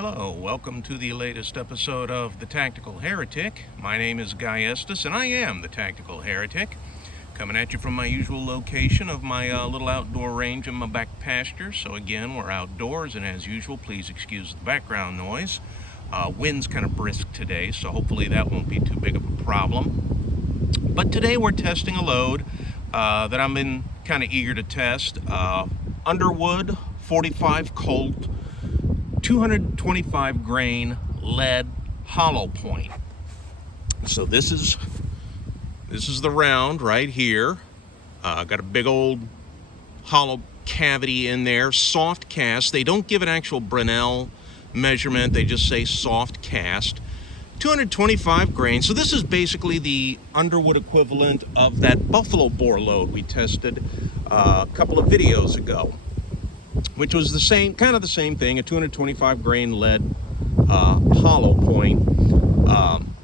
Hello, welcome to the latest episode of The Tactical Heretic. My name is Guy Estes, and I am The Tactical Heretic. Coming at you from my usual location of my little outdoor range in my back pasture. So again, we're outdoors, and as usual, please excuse the background noise. Wind's kind of brisk today, so hopefully that won't be too big of a problem. But today we're testing a load that I've been kind of eager to test. Underwood 45 Colt 225 grain lead hollow point. So this is the round right here. Got a big old hollow cavity in there, soft cast. They don't give an actual Bresnel measurement, they just say soft cast. 225 grain. So this is basically the Underwood equivalent of that buffalo bore load we tested a couple of videos ago, which was the same, kind of the same thing, a 225 grain lead hollow point.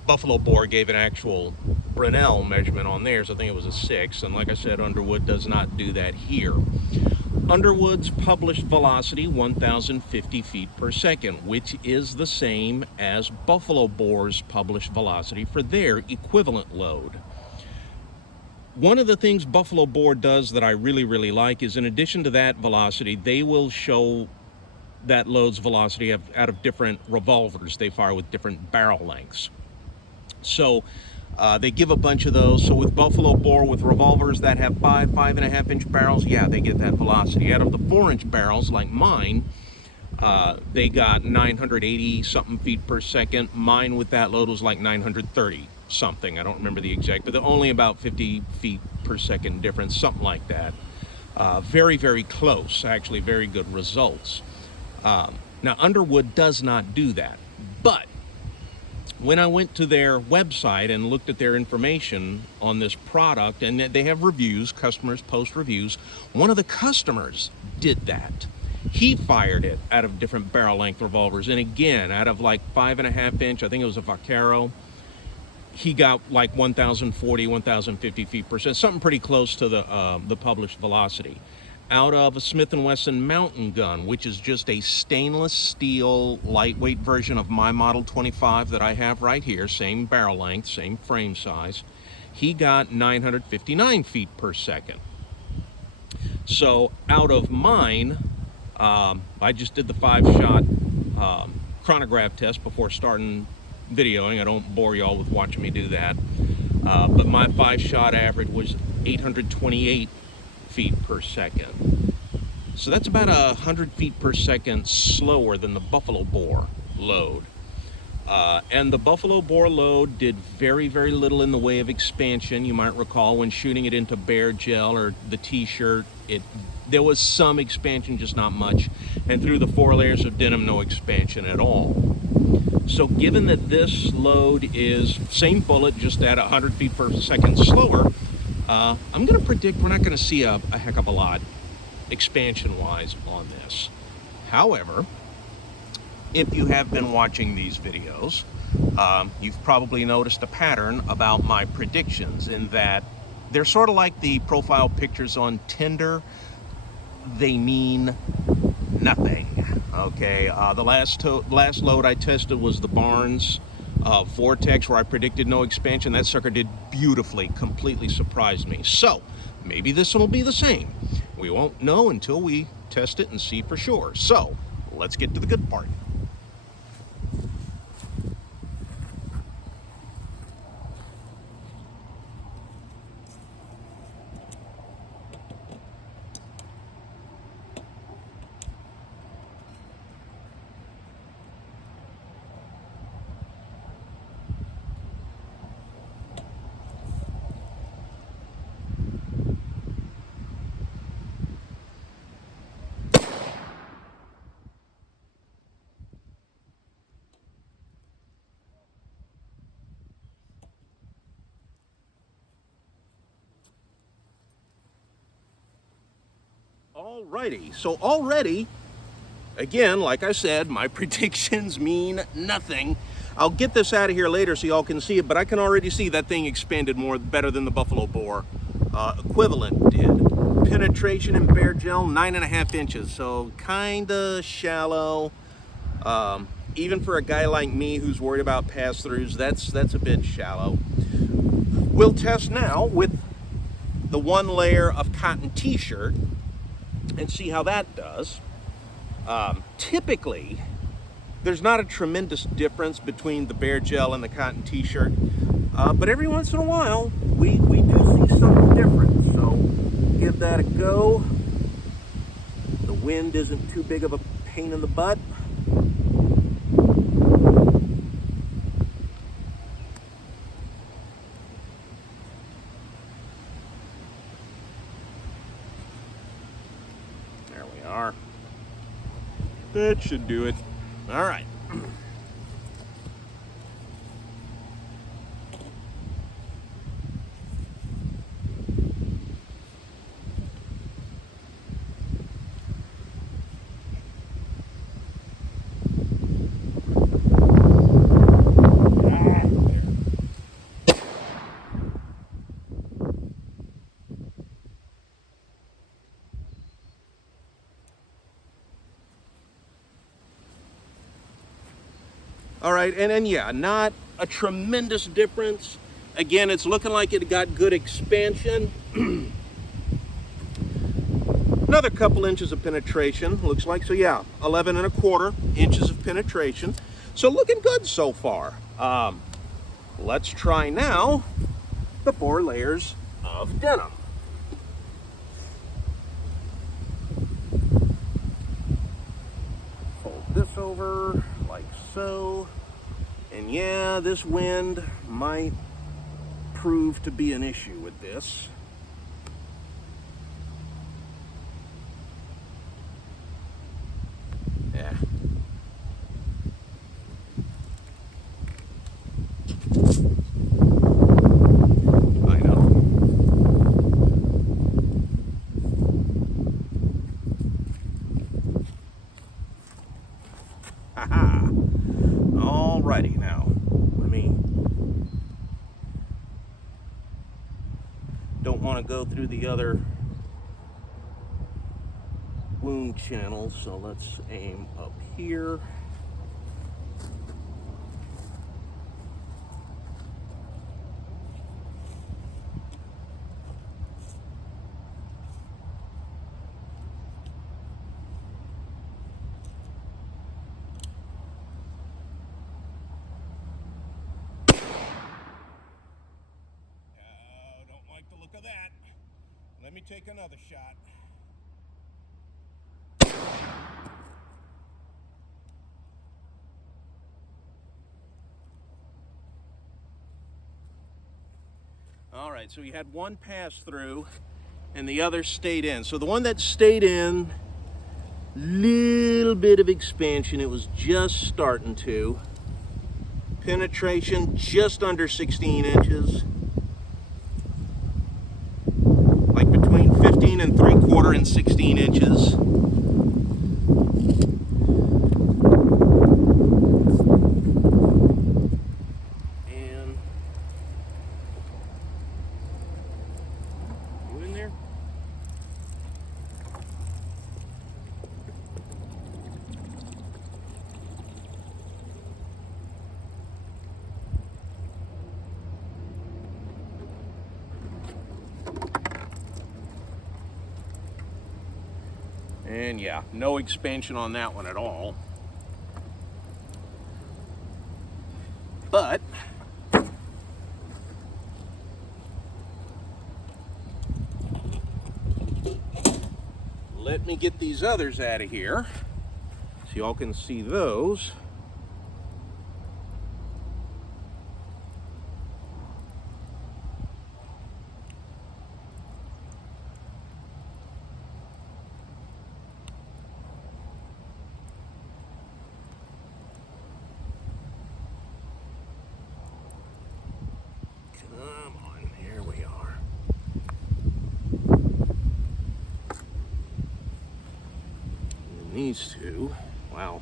Buffalo bore gave an actual Bresnel measurement on theirs. I think it was a 6, and like I said, Underwood does not do that here. Underwood's published velocity, 1,050 feet per second, which is the same as Buffalo bore's published velocity for their equivalent load. One of the things Buffalo bore does that I really like is, in addition to that velocity, they will show that load's velocity out of different revolvers they fire with different barrel lengths. So they give a bunch of those. So with Buffalo bore, with revolvers that have 5.5 inch barrels, yeah, they get that velocity. Out of the 4-inch barrels, like mine, they got 980 something feet per second. Mine with that load was like 930 something. I don't remember the exact, but only about 50 feet per second difference, something like that. Very close, actually very good results. Now Underwood does not do that, but when I went to their website and looked at their information on this product, and they have reviews, customers post reviews, one of the customers did that. He fired it out of different barrel length revolvers, and again, out of like 5.5 inch, I think it was a Vaquero, he got like 1,040, 1,050 feet per second, something pretty close to the published velocity. Out of a Smith & Wesson mountain gun, which is just a stainless steel lightweight version of my Model 25 that I have right here, same barrel length, same frame size, he got 959 feet per second. So out of mine, I just did the 5-shot chronograph test before starting videoing. I don't bore y'all with watching me do that, but my 5-shot average was 828 feet per second. So that's about 100 feet per second slower than the Buffalo bore load. And the Buffalo bore load did very little in the way of expansion. You might recall when shooting it into Bear Gel or the t-shirt, there was some expansion, just not much. And through the 4 layers of denim, no expansion at all. So given that this load is same bullet, just at 100 feet per second slower, I'm going to predict we're not going to see a heck of a lot expansion-wise on this. However, if you have been watching these videos, you've probably noticed a pattern about my predictions, in that they're sort of like the profile pictures on Tinder. They mean nothing. Okay, the last load I tested was the Barnes Vortex, where I predicted no expansion. That sucker did beautifully, completely surprised me. So maybe this one will be the same. We won't know until we test it and see for sure. So let's get to the good part. Alrighty, so already, again, like I said, my predictions mean nothing. I'll get this out of here later so y'all can see it, but I can already see that thing expanded better than the Buffalo bore equivalent did. Penetration in Bear Gel, 9.5 inches, so kinda shallow. Even for a guy like me who's worried about pass-throughs, that's a bit shallow. We'll test now with the one layer of cotton t-shirt and see how that does. Typically, there's not a tremendous difference between the bare gel and the cotton t-shirt, but every once in a while, we do see something different. So give that a go. The wind isn't too big of a pain in the butt. There we are. That should do it. All right. All right, and yeah, not a tremendous difference. Again, it's looking like it got good expansion. Another couple inches of penetration, looks like. So yeah, 11.25 inches of penetration. So looking good so far. Let's try now the 4 layers of denim. Fold this over like so. And yeah, this wind might prove to be an issue with this. Yeah. I know. Haha. Alrighty now. Don't want to go through the other wound channels, so let's aim up here. Look at that. Let me take another shot. All right, so we had one pass through and the other stayed in. So the one that stayed in, little bit of expansion. It was just starting to. Penetration just under 16 inches. Like between 15 and 3/4 and 16 inches. And you in there? And yeah, no expansion on that one at all. But let me get these others out of here so y'all can see those. Come on, here we are. And these two, wow.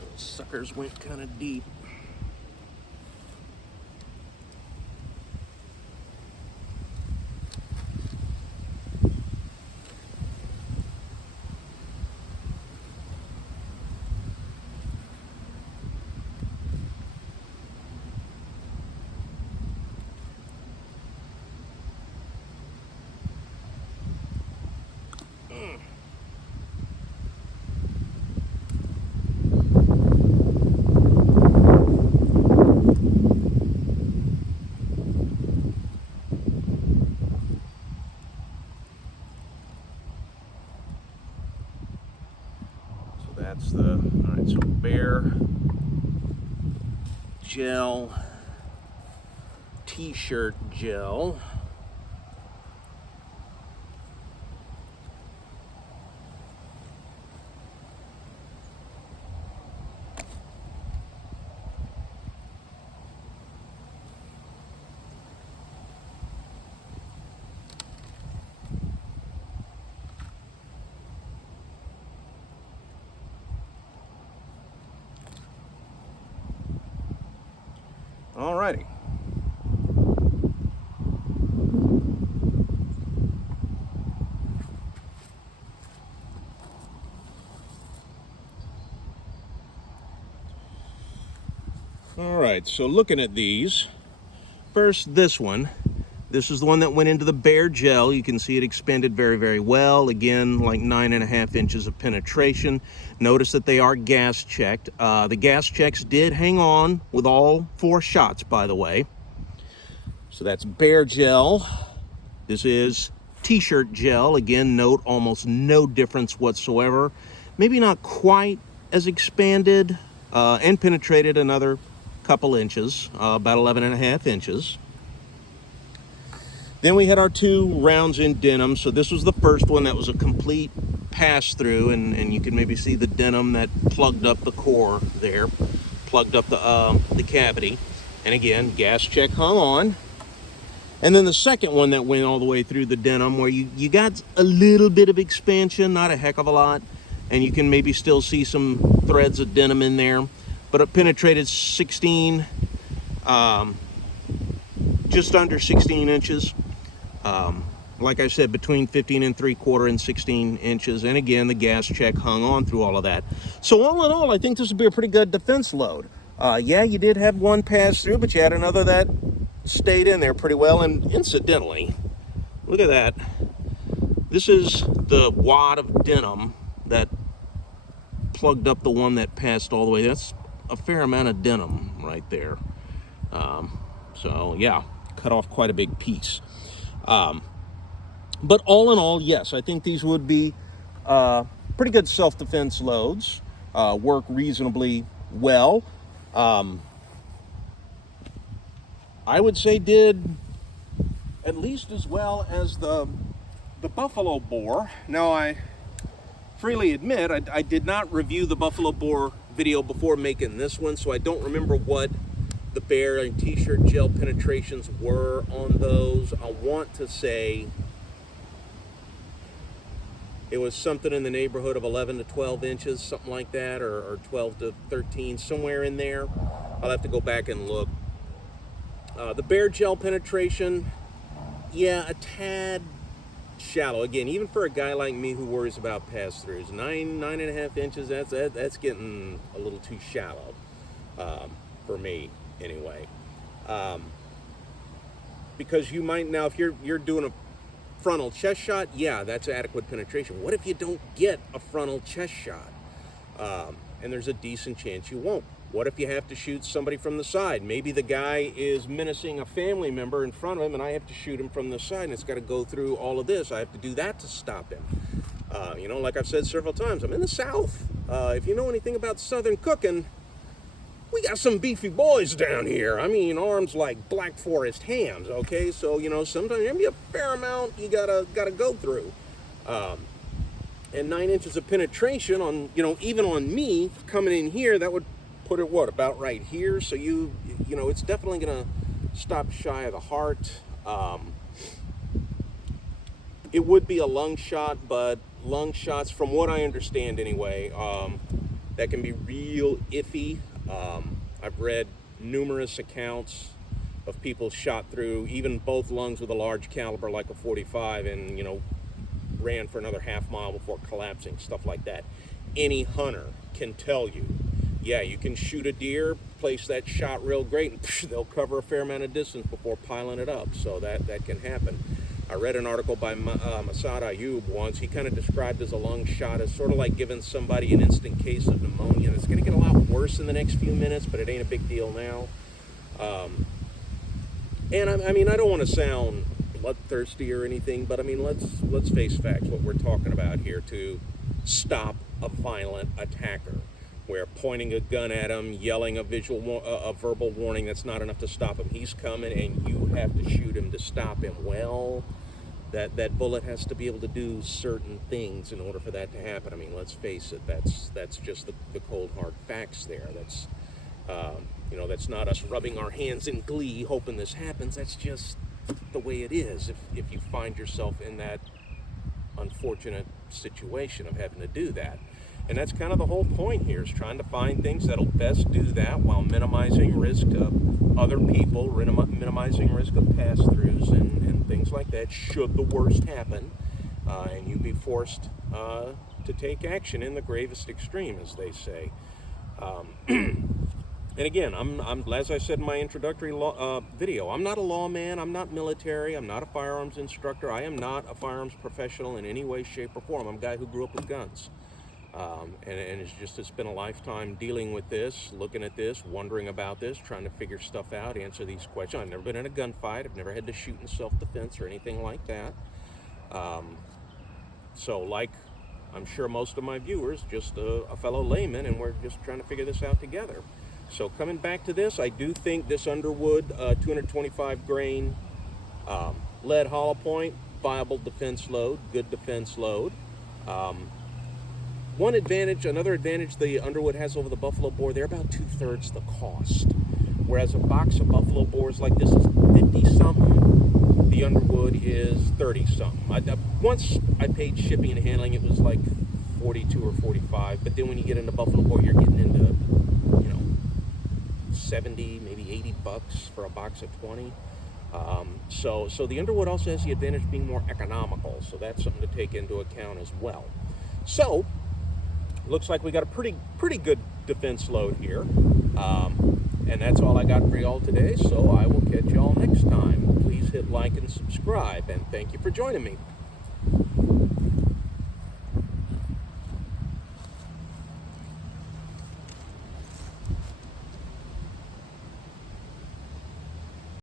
Those suckers went kind of deep. that's the, all right, so Bear Gel t-shirt gel. Alrighty. Alright, so looking at these, first this one. This is the one that went into the Bear Gel. You can see it expanded very, very well. Again, like 9.5 inches of penetration. Notice that they are gas checked. The gas checks did hang on with all 4 shots, by the way. So that's Bear Gel. This is t-shirt gel. Again, note almost no difference whatsoever. Maybe not quite as expanded and penetrated another couple inches, about 11.5 inches. Then we had our 2 rounds in denim. So this was the first one that was a complete pass through, and you can maybe see the denim that plugged up the core there, plugged up the cavity. And again, gas check hung on. And then the second one that went all the way through the denim, where you got a little bit of expansion, not a heck of a lot, and you can maybe still see some threads of denim in there, but it penetrated 16, just under 16 inches. Like I said, between 15 3/4 and 16 inches. And again, the gas check hung on through all of that. So all in all, I think this would be a pretty good defense load. Yeah, you did have one pass through, but you had another that stayed in there pretty well. And incidentally, look at that. This is the wad of denim that plugged up the one that passed all the way. That's a fair amount of denim right there. So yeah, cut off quite a big piece. But all in all, yes, I think these would be pretty good self-defense loads, work reasonably well. I would say did at least as well as the buffalo boar. Now, I freely admit I did not review the buffalo boar video before making this one, so I don't remember what the Bear and t-shirt gel penetrations were on those. I want to say it was something in the neighborhood of 11 to 12 inches, something like that, or 12 to 13, somewhere in there. I'll have to go back and look. The Bear gel penetration, yeah, a tad shallow. Again, even for a guy like me who worries about pass-throughs, 9.5 inches, that's getting a little too shallow for me. Anyway, because you might now, if you're doing a frontal chest shot, yeah, that's adequate penetration. What if you don't get a frontal chest shot? And there's a decent chance you won't. What if you have to shoot somebody from the side? Maybe the guy is menacing a family member in front of him, and I have to shoot him from the side, and it's got to go through all of this. I have to do that to stop him. You know, like I've said several times, I'm in the South. If you know anything about Southern cooking, we got some beefy boys down here. I mean, arms like Black Forest hams, okay? So, you know, sometimes there be a fair amount you gotta go through. And 9 inches of penetration on, you know, even on me coming in here, that would put it, what, about right here? So you know, it's definitely gonna stop shy of the heart. It would be a lung shot, but lung shots, from what I understand anyway, that can be real iffy. I've read numerous accounts of people shot through even both lungs with a large caliber like a 45 and, you know, ran for another half mile before collapsing, stuff like that. Any hunter can tell you, yeah, you can shoot a deer, place that shot real great, and they'll cover a fair amount of distance before piling it up. So that can happen. I read an article by Masad Ayub once. He kind of described as a lung shot as sort of like giving somebody an instant case of pneumonia. And it's going to get a lot worse in the next few minutes, but it ain't a big deal now. And I mean, I don't want to sound bloodthirsty or anything, but I mean, let's face facts. What we're talking about here to stop a violent attacker, where pointing a gun at him, yelling a verbal warning, that's not enough to stop him. He's coming, and you have to shoot him to stop him. Well, that bullet has to be able to do certain things in order for that to happen. I mean, let's face it. That's just the cold hard facts there. That's that's not us rubbing our hands in glee hoping this happens. That's just the way it is. If you find yourself in that unfortunate situation of having to do that. And that's kind of the whole point here, is trying to find things that'll best do that while minimizing risk to other people, minimizing risk of pass-throughs and things like that, should the worst happen, and you be forced to take action in the gravest extreme, as they say. And again, I'm as I said in my introductory video, I'm not a lawman, I'm not military, I'm not a firearms instructor, I am not a firearms professional in any way, shape, or form. I'm a guy who grew up with guns. And it's been a lifetime dealing with this, looking at this, wondering about this, trying to figure stuff out, answer these questions. I've never been in a gunfight. I've never had to shoot in self-defense or anything like that. So like I'm sure most of my viewers, just a fellow layman, and we're just trying to figure this out together. So coming back to this, I do think this Underwood 225 grain lead hollow point, viable defense load, good defense load. Another advantage the Underwood has over the Buffalo bore, they're about 2/3 the cost. Whereas a box of Buffalo bores like this is 50-something, the Underwood is 30-something. Once I paid shipping and handling, it was like 42 or 45, but then when you get into Buffalo bore, you're getting into, 70, maybe 80 bucks for a box of 20. So the Underwood also has the advantage of being more economical, so that's something to take into account as well. So, looks like we got a pretty good defense load here. And that's all I got for y'all today, so I will catch y'all next time. Please hit like and subscribe, and thank you for joining me.